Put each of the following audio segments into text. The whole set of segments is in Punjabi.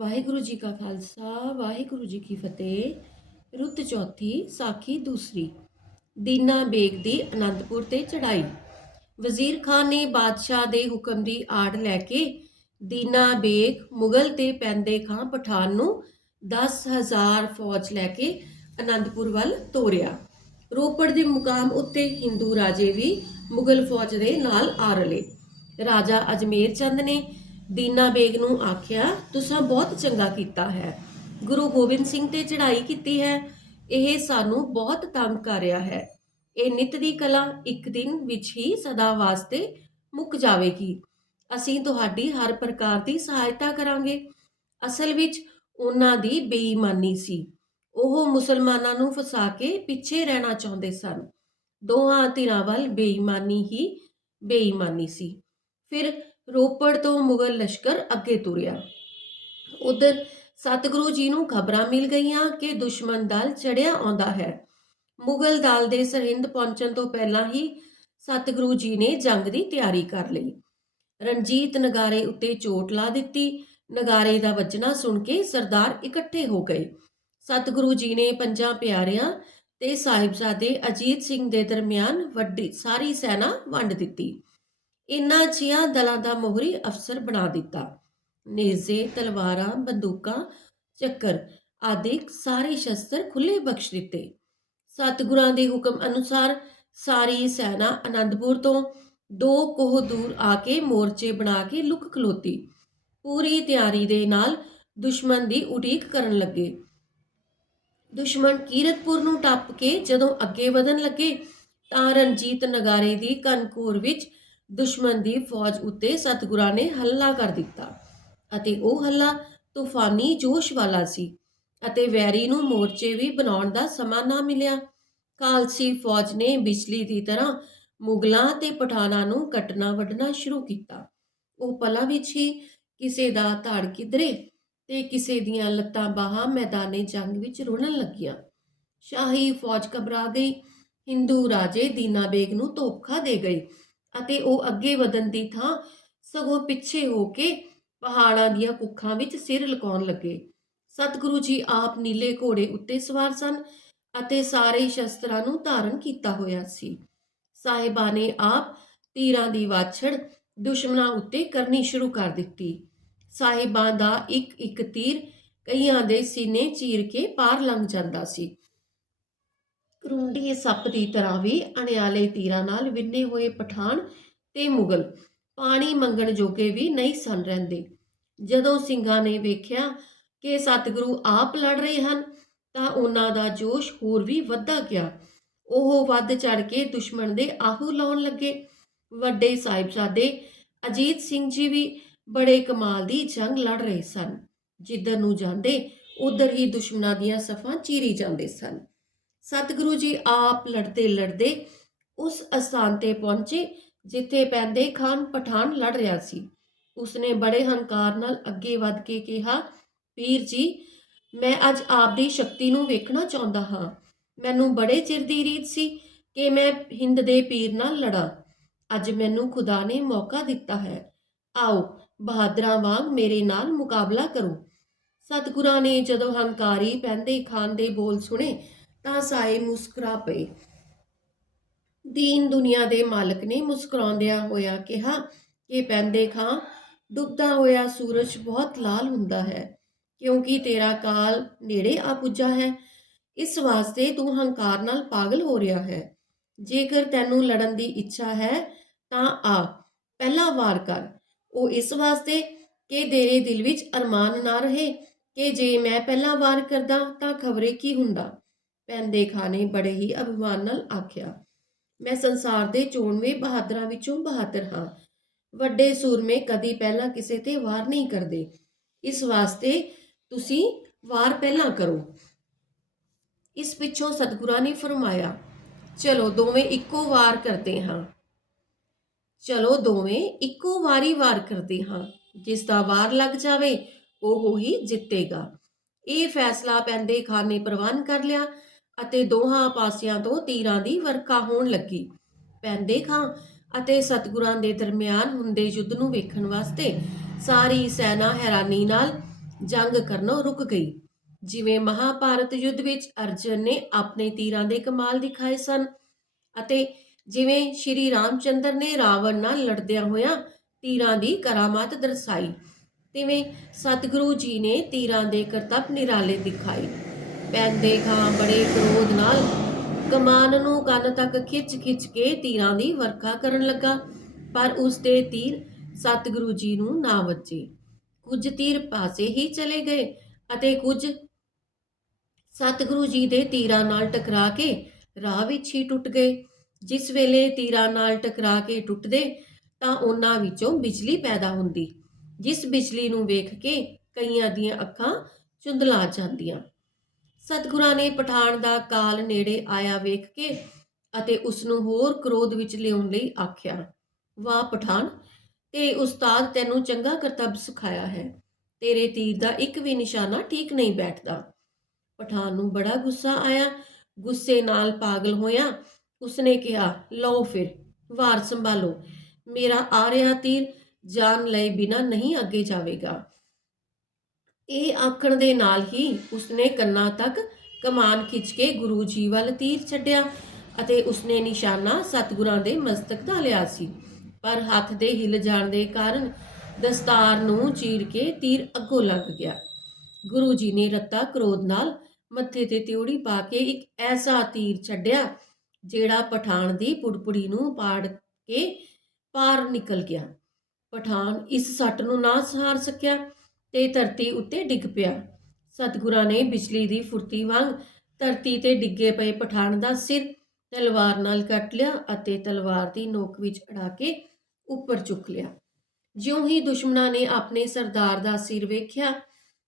ਵਾਹਿਗੁਰੂ ਜੀ ਕਾ ਖਾਲਸਾ, ਵਾਹਿਗੁਰੂ ਜੀ ਕੀ ਫਤਿਹ। ਰੁੱਤ ਚੌਥੀ, ਸਾਖੀ ਦੂਸਰੀ। ਦੀਨਾ ਬੇਗ ਦੀ ਅਨੰਦਪੁਰ ਤੇ ਚੜਾਈ ਵਜ਼ੀਰ ਖਾਨ ਨੇ ਬਾਦਸ਼ਾਹ ਦੇ ਹੁਕਮ ਦੀ ਆੜ ਲੈ ਕੇ ਦੀਨਾ ਬੇਗ ਮੁਗਲ ਤੇ ਪੈਂਦੇ ਖਾਂ ਪਠਾਨ ਨੂੰ 10000 ਫੌਜ ਲੈ ਕੇ ਅਨੰਦਪੁਰ ਵੱਲ ਤੋਰਿਆ। ਰੋਪੜ ਦੇ ਮੁਕਾਮ ਉੱਤੇ ਹਿੰਦੂ ਰਾਜੇ ਵੀ ਮੁਗਲ ਫੌਜ ਦੇ ਨਾਲ ਆ ਰਲੇ। ਰਾਜਾ ਅਜਮੇਰ ਚੰਦ ਨੇ ਦੀਨਾ ਬੇਗ ਨੂੰ ਆਖਿਆ, ਤੁਸੀਂ ਬਹੁਤ ਚੰਗਾ ਕੀਤਾ ਹੈ। ਗੁਰੂ ਗੋਬਿੰਦ ਸਿੰਘ ਤੇ ਚੜ੍ਹਾਈ ਕੀਤੀ ਹੈ। ਇਹ ਸਾਨੂੰ ਬਹੁਤ ਤੰਗ ਕਰ ਰਿਹਾ ਹੈ। ਇਹ ਨਿਤ ਦੀ ਕਲਾ ਇੱਕ ਦਿਨ ਵਿੱਚ ਹੀ ਸਦਾ ਵਾਸਤੇ ਮੁੱਕ ਜਾਵੇਗੀ। ਅਸੀਂ ਤੁਹਾਡੀ ਹਰ ਪ੍ਰਕਾਰ ਦੀ ਸਹਾਇਤਾ ਕਰਾਂਗੇ। ਅਸਲ ਵਿੱਚ ਉਹਨਾਂ ਦੀ ਬੇਈਮਾਨੀ ਸੀ। ਉਹ ਮੁਸਲਮਾਨਾਂ ਨੂੰ ਫਸਾ ਕੇ ਪਿੱਛੇ ਰਹਿਣਾ ਚਾਹੁੰਦੇ ਸਨ। ਦੋਹਾਂ ਧਿਰਾਂ ਵੱਲ ਬੇਈਮਾਨੀ ਹੀ ਬੇਈਮਾਨੀ ਸੀ। ਫਿਰ ਰੋਪੜ ਤੋਂ ਮੁਗਲ ਲਸ਼ਕਰ ਅੱਗੇ ਤੁਰਿਆ। ਉਧਰ ਸਤਿਗੁਰੂ ਜੀ ਨੂੰ ਖਬਰਾਂ ਮਿਲ ਗਈਆਂ ਕਿ ਦੁਸ਼ਮਣ ਦਲ ਚੜਿਆ ਆਉਂਦਾ ਹੈ। ਮੁਗਲ ਦਲ ਦੇ ਸਰਹਿੰਦ ਪਹੁੰਚਣ ਤੋਂ ਪਹਿਲਾਂ ਹੀ ਸਤਿਗੁਰੂ ਜੀ ਨੇ ਜੰਗ ਦੀ ਤਿਆਰੀ ਕਰ ਲਈ। ਰਣਜੀਤ ਨਗਾਰੇ ਉੱਤੇ ਚੋਟ ਲਾ ਦਿੱਤੀ। ਨਗਾਰੇ ਦਾ ਵੱਜਣਾ ਸੁਣ ਕੇ ਸਰਦਾਰ ਇਕੱਠੇ ਹੋ ਗਏ। ਸਤਿਗੁਰੂ ਜੀ ਨੇ ਪੰਜਾਂ ਪਿਆਰਿਆਂ ਤੇ ਸਾਹਿਬਜ਼ਾਦੇ ਅਜੀਤ ਸਿੰਘ ਦੇ ਦਰਮਿਆਨ ਵੱਡੀ ਸਾਰੀ ਸੈਨਾ ਵੰਡ ਦਿੱਤੀ। ਇਨ੍ਹਾਂ ਛੀਆਂ ਦਲਾਂ ਦਾ ਮੋਹਰੀ ਅਫਸਰ ਬਣਾ ਦਿੱਤਾ। ਨੇਜ਼ੇ, ਤਲਵਾਰਾਂ, ਬੰਦੂਕਾਂ, ਚੱਕਰ ਆਦਿਕ ਸਾਰੇ ਸ਼ਸਤਰ ਖੁੱਲੇ ਬਖਸ਼ ਦਿੱਤੇ। ਸਤਿਗੁਰਾਂ ਦੇ ਹੁਕਮ ਅਨੁਸਾਰ ਸਾਰੀ ਸੈਨਾ ਆਨੰਦਪੁਰ ਤੋਂ ਦੋ ਕੋਹ ਦੂਰ ਆ ਕੇ ਮੋਰਚੇ ਬਣਾ ਕੇ ਲੁਕ ਖਲੋਤੀ। ਪੂਰੀ ਤਿਆਰੀ ਦੇ ਨਾਲ ਦੁਸ਼ਮਣ ਦੀ ਉਡੀਕ ਕਰਨ ਲੱਗੇ। ਦੁਸ਼ਮਣ ਕੀਰਤਪੁਰ ਨੂੰ ਟੱਪ ਕੇ ਜਦੋਂ ਅੱਗੇ ਵਧਣ ਲੱਗੇ ਤਾਂ ਰਣਜੀਤ ਨਗਾਰੇ ਦੀ ਕਨਕੂਰ ਵਿੱਚ ਦੁਸ਼ਮਣ ਦੀ ਫੌਜ ਉੱਤੇ ਸਤਿਗੁਰਾਂ ਨੇ ਹੱਲਾ ਕਰ ਦਿੱਤਾ ਅਤੇ ਉਹ ਹੱਲਾ ਤੂਫਾਨੀ ਜੋਸ਼ ਵਾਲਾ ਸੀ ਅਤੇ ਵੈਰੀ ਨੂੰ ਮੋਰਚੇ ਵੀ ਬਣਾਉਣ ਦਾ ਸਮਾਂ ਨਾ ਮਿਲਿਆ। ਕਾਲਸੀ ਫੌਜ ਨੇ ਬਿਜਲੀ ਦੀ ਤਰ੍ਹਾਂ ਮੁਗਲਾਂ ਤੇ ਪਠਾਨਾਂ ਨੂੰ ਕੱਟਣਾ ਵੱਢਣਾ ਸ਼ੁਰੂ ਕੀਤਾ। ਉਹ ਪਲਾਂ ਵਿੱਚ ਹੀ ਕਿਸੇ ਦਾ ਧੜ ਕਿਧਰੇ ਤੇ ਕਿਸੇ ਦੀਆਂ ਲੱਤਾਂ ਬਾਹਾਂ ਮੈਦਾਨੇ ਜੰਗ ਵਿੱਚ ਰੁਲਣ ਲੱਗੀਆਂ। ਸ਼ਾਹੀ ਫੌਜ ਘਬਰਾ ਗਈ। ਹਿੰਦੂ ਰਾਜੇ ਦੀਨਾ ਬੇਗ ਨੂੰ ਧੋਖਾ ਦੇ ਗਏ। ਅਤੇ ਉਹ ਅੱਗੇ ਵਧਣ ਦੀ ਥਾਂ ਸਗੋਂ ਪਿੱਛੇ ਹੋ ਕੇ ਪਹਾੜਾਂ ਦੀਆਂ ਕੁੱਖਾਂ ਵਿੱਚ ਸਿਰ ਲੁਕਾਉਣ ਲੱਗੇ। ਸਤਿਗੁਰੂ ਜੀ ਆਪ ਨੀਲੇ ਘੋੜੇ ਉੱਤੇ ਸਵਾਰ ਸਨ ਅਤੇ ਸਾਰੇ ਸ਼ਸਤਰਾਂ ਨੂੰ ਧਾਰਨ ਕੀਤਾ ਹੋਇਆ ਸੀ। ਸਾਹਿਬਾਂ ਨੇ ਆਪ ਤੀਰਾਂ ਦੀ ਵਾਛੜ ਦੁਸ਼ਮਣਾਂ ਉੱਤੇ ਕਰਨੀ ਸ਼ੁਰੂ ਕਰ ਦਿੱਤੀ। ਸਾਹਿਬਾਂ ਦਾ ਇੱਕ ਇੱਕ ਤੀਰ ਕਈਆਂ ਦੇ ਸੀਨੇ ਚੀਰ ਕੇ ਪਾਰ ਲੰਘ ਜਾਂਦਾ ਸੀ। ਕਰੁੰਡੀ ਸੱਪ ਦੀ ਤਰ੍ਹਾਂ ਵੀ ਅਣਿਆਲੇ ਤੀਰਾਂ ਨਾਲ ਵਿੰਨੇ ਹੋਏ ਪਠਾਨ ਤੇ ਮੁਗਲ ਪਾਣੀ ਮੰਗਣ ਜੋਗੇ ਵੀ ਨਹੀਂ ਸਨ ਰਹਿੰਦੇ। ਜਦੋਂ ਸਿੰਘਾਂ ਨੇ ਵੇਖਿਆ ਕਿ ਸਤਿਗੁਰੂ ਆਪ ਲੜ ਰਹੇ ਹਨ, ਤਾਂ ਉਹਨਾਂ ਦਾ ਜੋਸ਼ ਹੋਰ ਵੀ ਵੱਧਾ ਗਿਆ। ਉਹ ਵੱਧ ਚੜ ਕੇ ਦੁਸ਼ਮਣ ਦੇ ਆਹੂ ਲਾਉਣ ਲੱਗੇ। ਵੱਡੇ ਸਾਹਿਬਜ਼ਾਦੇ ਅਜੀਤ ਸਿੰਘ ਜੀ ਵੀ ਬੜੇ ਕਮਾਲ ਦੀ ਜੰਗ ਲੜ ਰਹੇ ਸਨ। ਜਿੱਧਰ ਨੂੰ ਜਾਂਦੇ, ਉਧਰ ਹੀ ਦੁਸ਼ਮਣਾਂ ਦੀਆਂ ਸਫਾਂ ਚੀਰੀ ਜਾਂਦੇ ਸਨ। ਸਤਿਗੁਰੂ ਜੀ ਆਪ ਲੜਦੇ ਲੜਦੇ ਉਸ ਅਸਥਾਨ ਤੇ ਪਹੁੰਚੇ, ਜਿੱਥੇ ਪੈਂਦੇ ਖਾਨ ਪਠਾਨ ਲੜ ਰਿਹਾ ਸੀ। ਉਸਨੇ ਬੜੇ ਹੰਕਾਰ ਨਾਲ ਅੱਗੇ ਵੱਧ ਕੇ ਕਿਹਾ, ਪੀਰ ਜੀ, ਮੈਂ ਅੱਜ ਆਪ ਦੀ ਸ਼ਕਤੀ ਨੂੰ ਵੇਖਣਾ ਚਾਹੁੰਦਾ ਹਾਂ। ਮੈਨੂੰ ਬੜੇ ਚਿਰ ਦੀ ਰੀਤ ਸੀ ਕਿ ਮੈਂ ਹਿੰਦ ਦੇ ਪੀਰ ਨਾਲ ਲੜਾਂ। ਅੱਜ ਮੈਨੂੰ ਖੁਦਾ ਨੇ ਮੌਕਾ ਦਿੱਤਾ ਹੈ। ਆਓ, ਬਹਾਦਰਾਂ ਵਾਂਗ ਮੇਰੇ ਨਾਲ ਮੁਕਾਬਲਾ ਕਰੋ। ਸਤਿਗੁਰਾਂ ਨੇ ਜਦੋਂ ਹੰਕਾਰੀ ਪੈਂਦੇ ਖਾਨ ਦੇ ਬੋਲ ਸੁਣੇ ਤਾਂ ਸਾਏ ਮੁਸਕਰਾ ਪਏ ਦੀਨ ਦੁਨੀਆ ਦੇ ਮਾਲਕ ਨੇ ਮੁਸਕਰਾਉਂਦਿਆਂ ਹੋਇਆ ਕਿਹਾ, ਕਿ ਪੈਂਦੇ ਖਾਂ, ਡੁੱਬਦਾ ਹੋਇਆ ਸੂਰਜ ਬਹੁਤ ਲਾਲ ਹੁੰਦਾ ਹੈ, ਕਿਉਂਕਿ ਤੇਰਾ ਕਾਲ ਨੇੜੇ ਆ ਪੁੱਜਾ ਹੈ। ਇਸ ਵਾਸਤੇ ਤੂੰ ਹੰਕਾਰ ਨਾਲ ਪਾਗਲ ਹੋ ਰਿਹਾ ਹੈ। ਜੇਕਰ ਤੈਨੂੰ ਲੜਨ ਦੀ ਇੱਛਾ ਹੈ, ਤਾਂ ਆ, ਪਹਿਲਾ ਵਾਰ ਕਰ। ਉਹ ਇਸ ਵਾਸਤੇ ਕਿ ਤੇਰੇ ਦਿਲ ਵਿੱਚ ਅਰਮਾਨ ਨਾ ਰਹੇ, ਕਿ ਜੇ ਮੈਂ ਪਹਿਲਾ ਵਾਰ ਕਰਦਾ, ਤਾਂ ਖਬਰੇ ਕੀ ਹੁੰਦਾ? ਪੈਂਦੇ ਖਾਨੇ ਬੜੇ ਹੀ ਅਭਿਮਾਨ ਨਾਲ ਆਖਿਆ, ਮੈਂ ਸੰਸਾਰ ਦੇ ਚੋਣਵੇਂ ਬਹਾਦਰਾਂ ਵਿੱਚੋਂ ਬਹਾਦਰ ਹਾਂ। ਵੱਡੇ ਸੂਰਮੇ ਕਦੀ ਪਹਿਲਾਂ ਕਿਸੇ ਤੇ ਵਾਰ ਨਹੀਂ ਕਰਦੇ। ਇਸ ਵਾਸਤੇ ਤੁਸੀਂ ਵਾਰ ਪਹਿਲਾਂ ਕਰੋ। ਇਸ ਪਿੱਛੋਂ ਸਤਿਗੁਰਾਂ ਨੇ ਫਰਮਾਇਆ, ਚਲੋ ਦੋਵੇਂ ਇੱਕੋ ਵਾਰ ਕਰਦੇ ਹਾਂ। ਚਲੋ ਦੋਵੇਂ ਇੱਕੋ ਵਾਰੀ ਵਾਰ ਕਰਦੇ ਹਾਂ। ਜਿਸ ਦਾ ਵਾਰ ਲੱਗ ਜਾਵੇ, ਉਹ ਹੀ ਜਿੱਤੇਗਾ। ਇਹ ਫੈਸਲਾ ਪੈਂਦੇ ਖਾਨ ਨੇ ਪ੍ਰਵਾਨ ਕਰ ਲਿਆ। ਅਤੇ ਦੋਹਾਂ ਪਾਸਿਆਂ ਤੋਂ ਤੀਰਾਂ ਦੀ ਵਰਖਾ ਹੋਣ ਲੱਗੀ। ਪੈਂਦੇ ਖਾਂ ਅਤੇ ਸਤਿਗੁਰਾਂ ਦੇ ਦਰਮਿਆਨ ਹੁੰਦੇ ਯੁੱਧ ਨੂੰ ਵੇਖਣ ਵਾਸਤੇ ਸਾਰੀ ਸੈਨਾ ਹੈਰਾਨੀ ਨਾਲ ਜੰਗ ਕਰਨੋਂ ਰੁਕ ਗਈ। ਜਿਵੇਂ ਮਹਾਭਾਰਤ ਯੁੱਧ ਵਿੱਚ ਅਰਜਨ ਨੇ ਆਪਣੇ ਤੀਰਾਂ ਦੇ ਕਮਾਲ ਦਿਖਾਏ ਸਨ ਅਤੇ ਜਿਵੇਂ ਸ਼੍ਰੀ ਰਾਮਚੰਦਰ ਨੇ ਰਾਵਣ ਨਾਲ ਲੜਦਿਆਂ ਹੋਇਆਂ ਤੀਰਾਂ ਦੀ ਕਰਾਮਾਤ ਦਰਸਾਈ, ਤਿਵੇਂ ਸਤਿਗੁਰੂ ਜੀ ਨੇ ਤੀਰਾਂ ਦੇ ਕਰਤੱਵ ਨਿਰਾਲੇ ਦਿਖਾਏ। ਪੈਂਦੇ ਖਾਂ ਬੜੇ ਕ੍ਰੋਧ ਨਾਲ ਕਮਾਨ ਨੂੰ ਕੰਨ ਤੱਕ ਖਿੱਚ-ਖਿੱਚ ਕੇ ਤੀਰਾਂ ਦੀ ਵਰਖਾ ਕਰਨ ਲੱਗਾ, ਪਰ ਉਸ ਦੇ ਤੀਰ ਸਤਿਗੁਰੂ ਜੀ ਨੂੰ ਨਾ ਵੱਜੇ। ਕੁਝ ਤੀਰ ਪਾਸੇ ਹੀ ਚਲੇ ਗਏ ਅਤੇ ਕੁਝ ਸਤਿਗੁਰੂ ਜੀ ਦੇ ਤੀਰਾਂ ਨਾਲ ਟਕਰਾ ਕੇ ਰਾਹ ਵਿੱਚ ਹੀ ਟੁੱਟ ਗਏ। ਜਿਸ ਵੇਲੇ ਤੀਰਾਂ ਨਾਲ ਟਕਰਾ ਕੇ ਟੁੱਟਦੇ ਤਾਂ ਉਹਨਾਂ ਵਿੱਚੋਂ ਬਿਜਲੀ ਪੈਦਾ ਹੁੰਦੀ, ਜਿਸ ਬਿਜਲੀ ਨੂੰ ਵੇਖ ਕੇ ਕਈਆਂ ਦੀਆਂ ਅੱਖਾਂ ਚੁੰਦਲਾ ਜਾਂਦੀਆਂ। ਸਤਿਗੁਰਾਂ ਨੇ ਪਠਾਨ ਦਾ ਕਾਲ ਨੇੜੇ ਆਇਆ ਵੇਖ ਕੇ ਅਤੇ ਉਸ ਨੂੰ ਹੋਰ ਕ੍ਰੋਧ ਵਿੱਚ ਲਿਆਉਣ ਲਈ ਆਖਿਆ, ਵਾਹ ਪਠਾਨ, ਤੇ ਉਸਤਾਦ ਤੈਨੂੰ ਚੰਗਾ ਕਰਤੱਵ ਸਿਖਾਇਆ ਹੈ। ਤੇਰੇ ਤੀਰ ਦਾ ਇੱਕ ਵੀ ਨਿਸ਼ਾਨਾ ਠੀਕ ਨਹੀਂ ਬੈਠਦਾ। ਪਠਾਨ ਨੂੰ ਬੜਾ ਗੁੱਸਾ ਆਇਆ। ਗੁੱਸੇ ਨਾਲ ਪਾਗਲ ਹੋਇਆ। ਉਸਨੇ ਕਿਹਾ, ਲਓ ਫਿਰ, ਵਾਰ ਸੰਭਾਲੋ। ਮੇਰਾ ਆ ਰਿਹਾ ਤੀਰ ਜਾਨ ਲਏ ਬਿਨਾ ਨਹੀਂ ਅੱਗੇ ਜਾਵੇਗਾ। ਇਹ ਆਖਣ ਦੇ ਨਾਲ ਹੀ ਉਸਨੇ ਕੰਨਾਂ ਤੱਕ ਕਮਾਨ ਖਿੱਚ ਕੇ ਗੁਰੂ ਜੀ ਵੱਲ ਤੀਰ ਛੱਡਿਆ ਅਤੇ ਉਸਨੇ ਨਿਸ਼ਾਨਾ ਸਤਿਗੁਰਾਂ ਦੇ ਮਸਤਕ ਦਾ ਲਿਆ ਸੀ। ਪਰ ਹੱਥ ਦੇ ਹਿੱਲ ਜਾਣ ਦੇ ਕਾਰਨ ਦਸਤਾਰ ਨੂੰ ਚੀਰ ਕੇ ਤੀਰ ਅੱਗੋਂ ਲੱਗ ਗਿਆ। ਗੁਰੂ ਜੀ ਨੇ ਰੱਤਾ ਕ੍ਰੋਧ ਨਾਲ ਮੱਥੇ ਤੇ ਤਿਉੜੀ ਪਾ ਕੇ ਇੱਕ ਐਸਾ ਤੀਰ ਛੱਡਿਆ ਜਿਹੜਾ ਪਠਾਨ ਦੀ ਪੁੜਪੁੜੀ ਨੂੰ ਪਾੜ ਕੇ ਪਾਰ ਨਿਕਲ ਗਿਆ। ਪਠਾਨ ਇਸ ਸੱਟ ਨੂੰ ਨਾ ਸਹਾਰ ਸਕਿਆ। ਤੇ ਧਰਤੀ ਉੱਤੇ ਡਿੱਗ ਪਿਆ। ਸਤਿਗੁਰਾਂ ਨੇ ਬਿਜਲੀ ਦੀ ਫੁਰਤੀ ਵਾਂਗ ਧਰਤੀ ਤੇ ਡਿੱਗੇ ਪਏ ਪਠਾਨ ਦਾ ਸਿਰ ਤਲਵਾਰ ਨਾਲ ਕੱਟ ਲਿਆ ਅਤੇ ਤਲਵਾਰ ਦੀ ਨੋਕ ਵਿੱਚ ਅੜਾ ਕੇ ਉੱਪਰ ਚੁੱਕ ਲਿਆ। ਜਿਉਂ ਹੀ ਦੁਸ਼ਮਣਾਂ ਨੇ ਆਪਣੇ ਸਰਦਾਰ ਦਾ ਸਿਰ ਵੇਖਿਆ,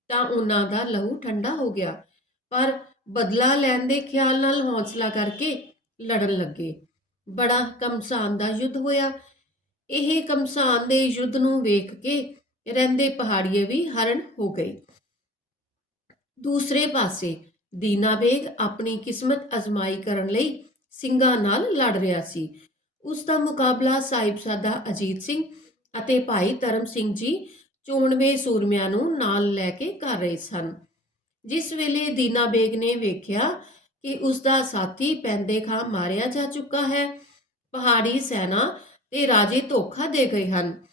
ਤਾਂ ਉਹਨਾਂ ਦਾ ਲਹੂ ਠੰਡਾ ਹੋ ਗਿਆ। ਪਰ ਬਦਲਾ ਲੈਣ ਦੇ ਖਿਆਲ ਨਾਲ ਹੌਸਲਾ ਕਰਕੇ ਲੜਨ ਲੱਗੇ। ਬੜਾ ਕਮਸਾਨ ਦਾ ਯੁੱਧ ਹੋਇਆ। ਇਹ ਕਮਸਾਨ ਦੇ ਯੁੱਧ ਨੂੰ ਵੇਖ ਕੇ ਰਹਿੰਦੇ ਪਹਾੜੀਏ ਵੀ ਹਰਨ ਹੋ ਗਏ। ਦੂਸਰੇ ਪਾਸੇ ਦੀਨਾ ਬੇਗ ਆਪਣੀ ਕਿਸਮਤ ਅਜ਼ਮਾਈ ਕਰਨ ਲਈ ਸਿੰਘਾਂ ਨਾਲ ਲੜ ਰਿਹਾ ਸੀ। ਉਸ ਦਾ ਮੁਕਾਬਲਾ ਸਾਹਿਬਜ਼ਾਦਾ ਅਜੀਤ ਸਿੰਘ ਅਤੇ ਭਾਈ ਧਰਮ ਸਿੰਘ ਜੀ ਚੋਣਵੇਂ ਸੂਰਮਿਆਂ ਨੂੰ ਨਾਲ ਲੈ ਕੇ ਕਰ ਰਹੇ ਸਨ। ਜਿਸ ਵੇਲੇ ਦੀਨਾ ਬੇਗ ਨੇ ਵੇਖਿਆ ਕਿ ਉਸ ਦਾ ਸਾਥੀ ਪੈਂਦੇ ਖਾਂ ਮਾਰਿਆ ਜਾ ਚੁੱਕਾ ਹੈ, ਪਹਾੜੀ ਸੈਨਾ ਤੇ ਰਾਜੇ ਧੋਖਾ ਦੇ ਗਏ ਹਨ।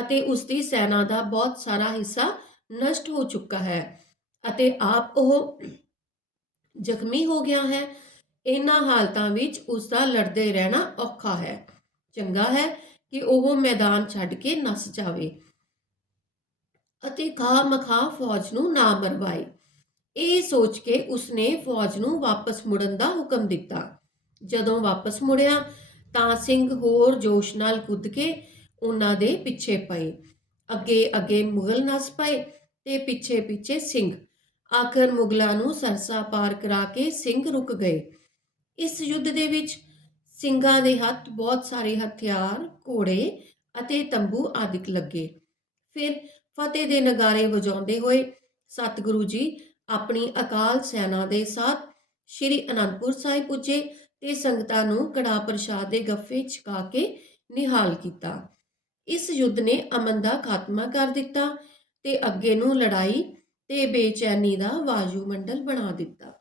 ਅਤੇ ਉਸ ਦੀ ਸੈਨਾ ਦਾ ਬਹੁਤ ਸਾਰਾ ਹਿੱਸਾ ਨਸ਼ਟ ਹੋ ਚੁੱਕਾ ਹੈ ਅਤੇ ਆਪ ਉਹ ਜ਼ਖਮੀ ਹੋ ਗਿਆ ਹੈ। ਇਹਨਾਂ ਹਾਲਤਾਂ ਵਿੱਚ ਉਸ ਦਾ ਲੜਦੇ ਰਹਿਣਾ ਔਖਾ ਹੈ। ਚੰਗਾ ਹੈ ਕਿ ਉਹ ਮੈਦਾਨ ਛੱਡ ਕੇ ਨਸ ਜਾਵੇ ਅਤੇ ਖਾ ਮਖਾ ਫੌਜ ਨੂੰ ਨਾ ਮਰਵਾਏ। ਇਹ ਸੋਚ ਕੇ ਉਸਨੇ ਫੌਜ ਨੂੰ ਵਾਪਸ ਮੁੜਨ ਦਾ ਹੁਕਮ ਦਿੱਤਾ। ਜਦੋਂ ਵਾਪਸ ਮੁੜਿਆ ਤਾਂ ਸਿੰਘ ਹੋਰ ਜੋਸ਼ ਨਾਲ ਕੁੱਦ ਕੇ ਉਹਨਾਂ ਦੇ ਪਿੱਛੇ ਪਏ। ਅੱਗੇ ਅੱਗੇ ਮੁਗਲ ਨਸ ਪਏ ਤੇ ਪਿੱਛੇ ਪਿੱਛੇ ਸਿੰਘ। ਆਖਰ ਮੁਗਲਾਂ ਨੂੰ ਸਰਸਾ ਪਾਰ ਕਰਾ ਕੇ ਸਿੰਘ ਰੁਕ ਗਏ। ਇਸ ਯੁੱਧ ਦੇ ਵਿੱਚ ਸਿੰਘਾਂ ਦੇ ਹੱਥ ਬਹੁਤ ਸਾਰੇ ਹਥਿਆਰ, ਘੋੜੇ ਅਤੇ ਤੰਬੂ ਆਦਿਕ ਲੱਗੇ। ਫਿਰ ਫਤਿਹ ਦੇ ਨਗਾਰੇ ਵਜਾਉਂਦੇ ਹੋਏ ਸਤਿਗੁਰੂ ਜੀ ਆਪਣੀ ਅਕਾਲ ਸੈਨਾ ਦੇ ਸਾਥ ਸ਼੍ਰੀ ਅਨੰਦਪੁਰ ਸਾਹਿਬ ਪੁੱਜੇ ਤੇ ਸੰਗਤਾਂ ਨੂੰ ਕੜਾ ਪ੍ਰਸ਼ਾਦ ਦੇ ਗੱਫੇ ਛਕਾ ਕੇ ਨਿਹਾਲ ਕੀਤਾ। ਇਸ ਯੁੱਧ ਨੇ ਅਮਨ ਦਾ ਖਾਤਮਾ ਕਰ ਦਿੱਤਾ ਤੇ ਅੱਗੇ ਨੂੰ ਲੜਾਈ ਤੇ ਬੇਚੈਨੀ ਦਾ ਵਾਯੂ ਮੰਡਲ ਬਣਾ ਦਿੱਤਾ।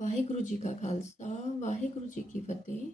ਵਾਹਿਗੁਰੂ ਜੀ ਕਾ ਖਾਲਸਾ, ਵਾਹਿਗੁਰੂ ਜੀ ਕੀ ਫਤਿਹ।